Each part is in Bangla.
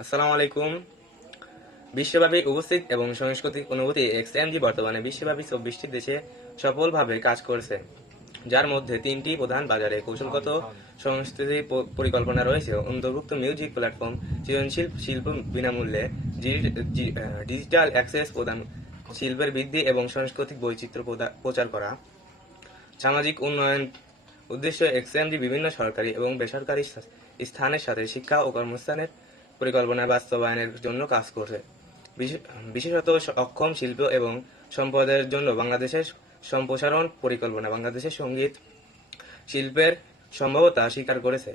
আসসালামু আলাইকুম। বিশ্বব্যাপী উপস্থিত এবং সাংস্কৃতিক অনুভূতি এক্সএমজি বর্তমানে বিশ্বব্যাপী 24টি দেশে সফলভাবে কাজ করছে, যার মধ্যে 3টি প্রধান বাজারে কৌশলগত সংস্কৃতি পরিকল্পনা রয়েছে। অন্তর্ভুক্ত মিউজিক প্ল্যাটফর্ম, সৃজনশীল শিল্প বিনামূল্যে, ডিজিটাল অ্যাক্সেস প্রদান, শিল্পের বৃদ্ধি এবং সাংস্কৃতিক বৈচিত্র্য প্রচার করা, সামাজিক উন্নয়ন উদ্দেশ্য। এক্সএমজি বিভিন্ন সরকারি এবং বেসরকারি স্থানের সাথে শিক্ষা ও কর্মস্থানের পরিকল্পনা বাস্তবায়নের জন্য কাজ করছে। বিশেষত অক্ষম শিল্প এবং সম্প্রদায়ের জন্য বাংলাদেশের সম্প্রসারণ পরিকল্পনা বাংলাদেশের সঙ্গীত শিল্পের সম্ভাব্যতা স্বীকার করেছে।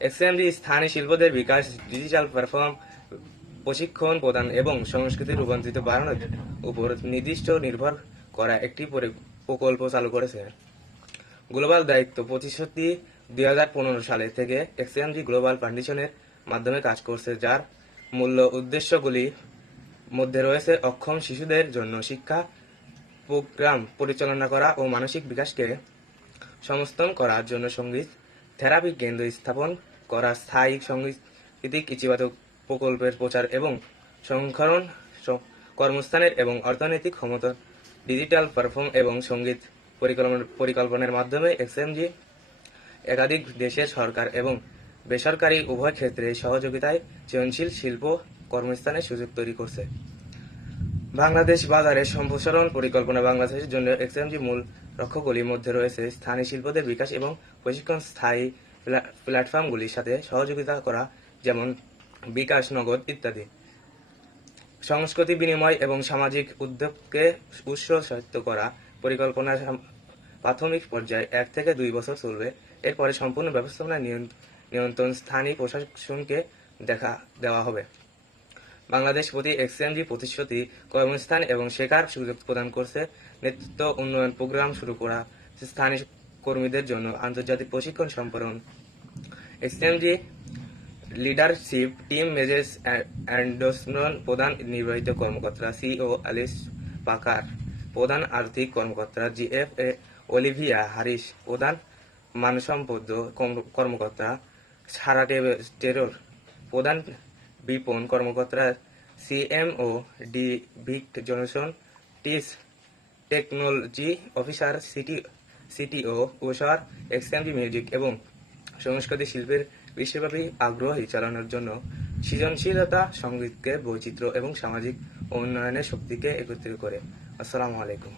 এক্সএমজি স্থানীয় শিল্পদের বিকাশ, ডিজিটাল প্ল্যাটফর্ম, প্রশিক্ষণ প্রদান এবং সংস্কৃতির রূপান্তরিত বাড়ানোর উপর নির্দিষ্ট নির্ভর করা একটি প্রকল্প চালু করেছে। গ্লোবাল দায়িত্ব প্রতিশ্রুতি 2015 সালে থেকে এক্সএমজি গ্লোবাল ফাউন্ডেশনের মাধ্যমে কাজ করছে, যার মূল উদ্দেশ্যগুলির মধ্যে রয়েছে অক্ষম শিশুদের জন্য শিক্ষা প্রোগ্রাম পরিচালনা করা ও মানসিক বিকাশকে সমর্থন করার জন্য সঙ্গীত থেরাপি কেন্দ্র স্থাপন করা, স্থায়ী সাংস্কৃতিক ইতিবাচক প্রকল্পের প্রচার এবং সংরক্ষণ, কর্মস্থানের এবং অর্থনৈতিক ক্ষমতা, ডিজিটাল প্ল্যাটফর্ম এবং সঙ্গীত পরিকল্পনার মাধ্যমে এক্সএমজি একাধিক দেশের সরকার এবং বেসরকারি উভয় ক্ষেত্রে সহযোগিতায় সৃজনশীল শিল্প কর্মস্থানের সুযোগ তৈরি করছে। বাংলাদেশ বাজারে সম্প্রসারণ পরিকল্পনা বাংলাদেশের জন্য এক্সএমজি মূল লক্ষ্যগুলির মধ্যে রয়েছে স্থানীয় শিল্পদের বিকাশ এবং প্রশিক্ষণ, স্থায়ী প্ল্যাটফর্মগুলির সাথে সহযোগিতা করা, যেমন বিকাশ নগদ ইত্যাদি, সংস্কৃতি বিনিময় এবং সামাজিক উদ্যোগকে উৎসাহিত করা। পরিকল্পনার প্রাথমিক পর্যায়ে 1 থেকে 2 বছর চলবে। এরপরে সম্পূর্ণ ব্যবস্থাপনা নিয়ন্ত্রণ স্থানীয় প্রশাসনকে দেওয়া হবে। বাংলাদেশ প্রতি এক্সএমজি প্রতিশ্রুতি কর্মস্থান এবং শেখার সুযোগ প্রদান করছে। নেতৃত্ব উন্নয়ন প্রোগ্রাম শুরু করা, স্থানীয় কর্মীদের জন্য আন্তর্জাতিক প্রশিক্ষণ সম্প্রসারণ। এক্সএমজি লিডারশিপ টিম মেজেস এন্ডোর্সমেন্ট প্রধান নির্বাহী কর্মকর্তা সিও আলিস পাকার, প্রধান আর্থিক কর্মকর্তা জিএফএ অলিভিয়া হারিস, প্রধান মানসম্পদ কর্মকর্তা সারা টেরর, প্রধান বিপণন কর্মকর্তা সিএমও ডি ভিক জনসন, টিস টেকনোলজি অফিসার সিটিও ওসার। এক্সএমজি মিউজিক এবং সংস্কৃতি শিল্পের বিশ্বব্যাপী আগ্রহী চালানোর জন্য সৃজনশীলতা, সঙ্গীতকে বৈচিত্র্য এবং সামাজিক উন্নয়নের শক্তিকে একত্রিত করে। আসসালামু আলাইকুম।